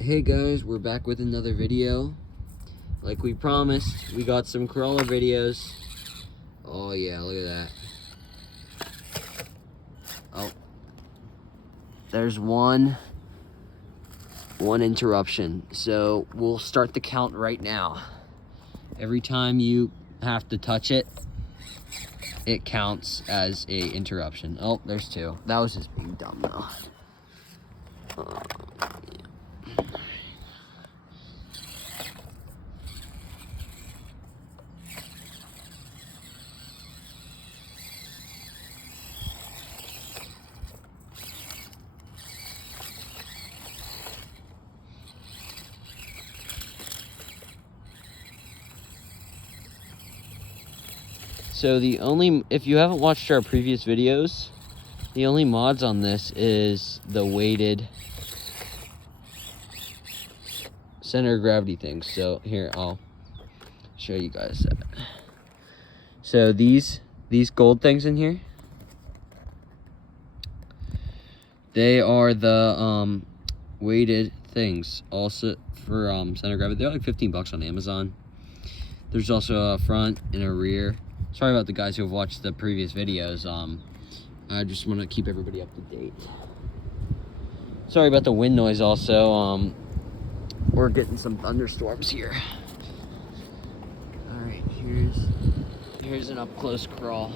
Hey guys, we're back with another video. Like we promised, we got some crawler videos. Oh yeah, look at that. Oh, there's one interruption. So we'll start the count right now. Every time you have to touch it, it counts as a interruption. Oh, there's two. That was just being dumb though. So if you haven't watched our previous videos, the only mods on this is the weighted center of gravity thing. So here, I'll show you guys that. So these gold things in here, they are the weighted things also for center of gravity. They're like 15 bucks on Amazon. There's also a front and a rear. Sorry about the guys who have watched the previous videos. I just want to keep everybody up to date. Sorry about the wind noise also. We're getting some thunderstorms here. All right, here's an up close crawl.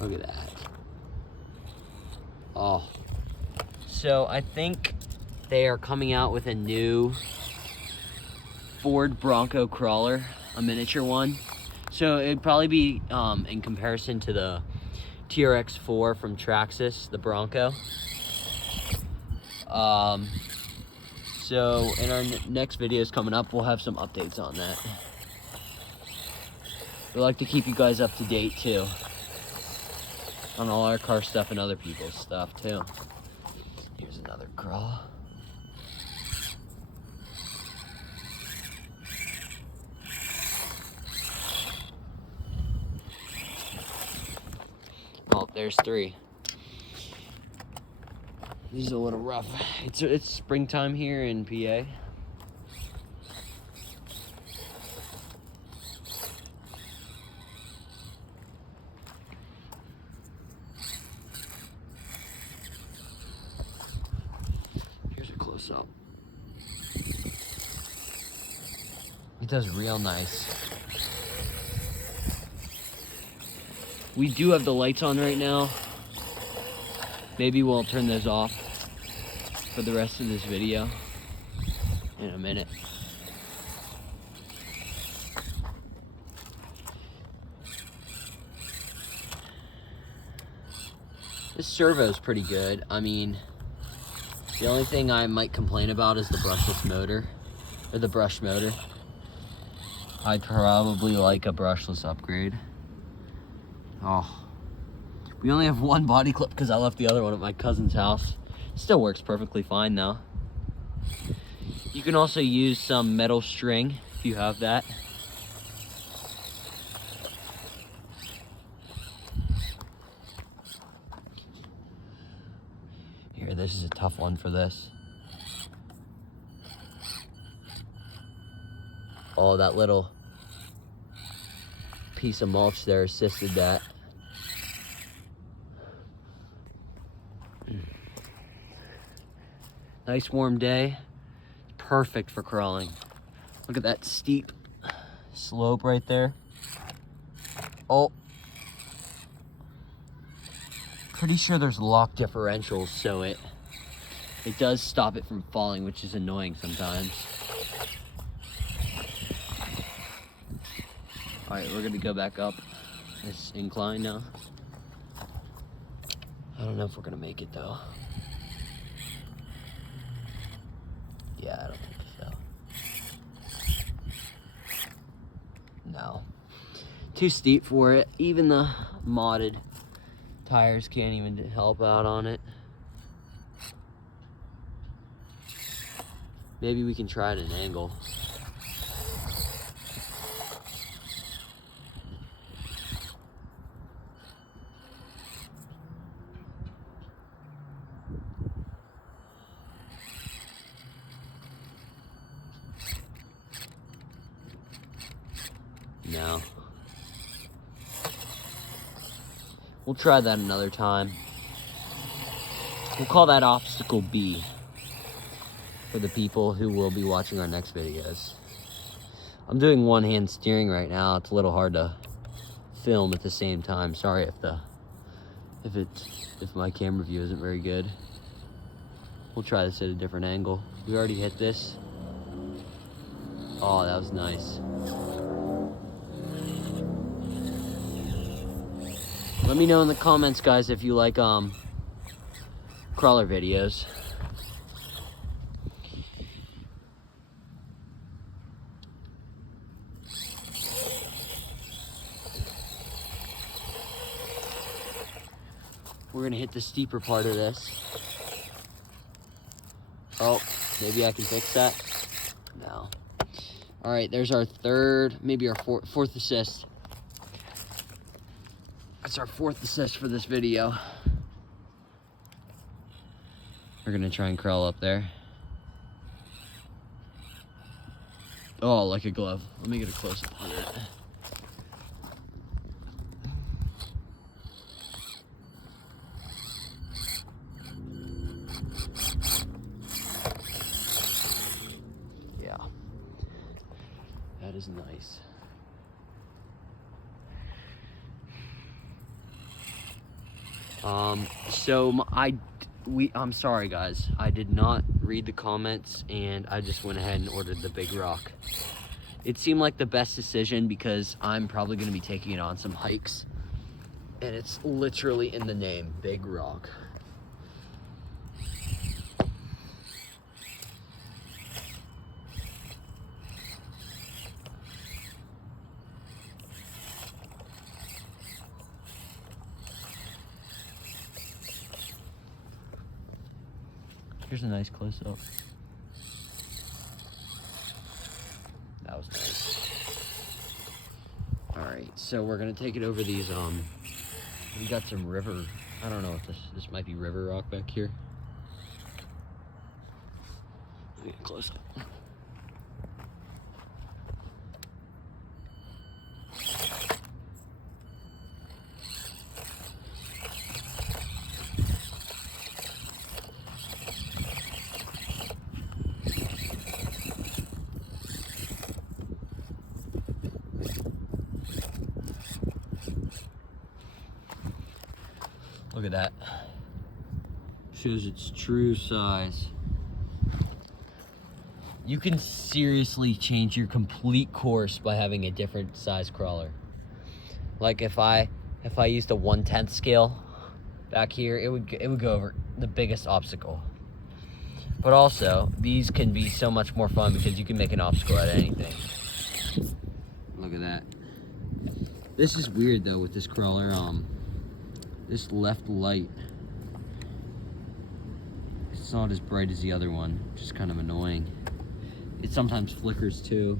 Look at that. Oh. So I think they are coming out with a new Ford Bronco crawler, a miniature one. So it'd probably be in comparison to the TRX4 from Traxxas, the Bronco. So in our next videos coming up, we'll have some updates on that. We like to keep you guys up to date too, on all our car stuff and other people's stuff too. Here's another crawl. Oh, there's three. These are a little rough. It's springtime here in PA. Here's a close-up. It does real nice. We do have the lights on right now. Maybe we'll turn those off for the rest of this video in a minute. This servo's pretty good. I mean, the only thing I might complain about is the brushless motor, or the brush motor. I'd probably like a brushless upgrade. Oh, we only have one body clip because I left the other one at my cousin's house. Still works perfectly fine though. You can also use some metal string if you have that. Here, this is a tough one for this. Oh, that little piece of mulch there assisted that. Nice warm day, perfect for crawling. Look at that steep slope right there. Oh, pretty sure there's lock differentials, so it does stop it from falling, which is annoying sometimes. All right, we're gonna go back up this incline now. I don't know if we're gonna make it though. Yeah, I don't think so. No. Too steep for it. Even the modded tires can't even help out on it. Maybe we can try it at an angle. No. We'll try that another time. We'll call that obstacle B for the people who will be watching our next videos. I'm doing one-hand steering right now. It's a little hard to film at the same time. Sorry if my camera view isn't very good. We'll try this at a different angle. We already hit this. Oh, that was nice. Let me know in the comments, guys, if you like crawler videos. We're gonna hit the steeper part of this. Oh, maybe I can fix that. No. All right, there's our third, maybe our fourth assist. That's our fourth assist for this video. We're gonna try and crawl up there. Oh, like a glove. Let me get a close up on it. Yeah, that is nice. I'm sorry guys, I did not read the comments and I just went ahead and ordered the big rock. It seemed like the best decision because I'm probably going to be taking it on some hikes and it's literally in the name, big rock. Here's a nice close-up. That was nice. All right, so we're gonna take it over these, we got some river, I don't know if this might be river rock back here. Let me get close up. Look at that. Shows its true size. You can seriously change your complete course by having a different size crawler. Like if I used a 1/10 scale back here, it would go over the biggest obstacle. But also, these can be so much more fun because you can make an obstacle out of anything. Look at that. This is weird though with this crawler. This left light, it's not as bright as the other one, which is kind of annoying. It sometimes flickers too.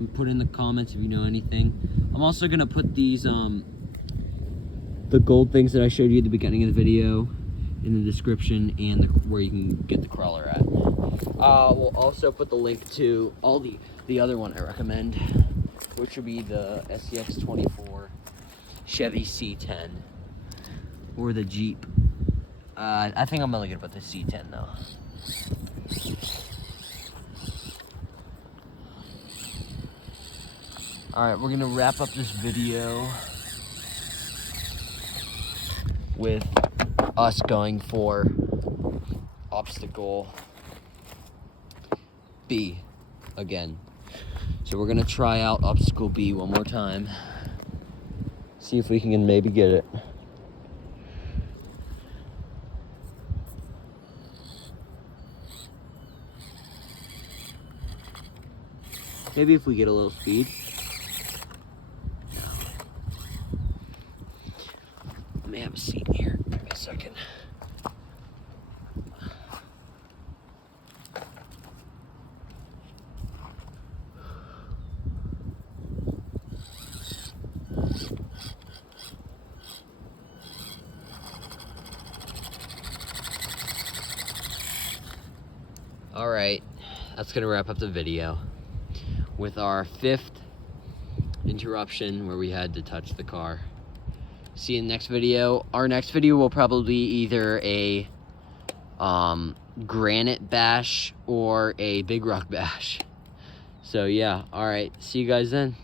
We put in the comments if you know anything. I'm also gonna put these, the gold things that I showed you at the beginning of the video in the description and where you can get the crawler at. We'll also put the link to all the other one I recommend, which would be the scx24 Chevy C10. Or the Jeep. I think I'm only gonna put the C10 though. Alright, we're gonna wrap up this video with us going for obstacle B again. So we're gonna try out obstacle B one more time. See if we can maybe get it. Maybe if we get a little speed. Let me have a seat here. Give me a second. All right, that's gonna wrap up the video with our 5th interruption where we had to touch the car. See you in the next video. Our next video will probably be either a granite bash or a big rock bash. So yeah, all right, see you guys then.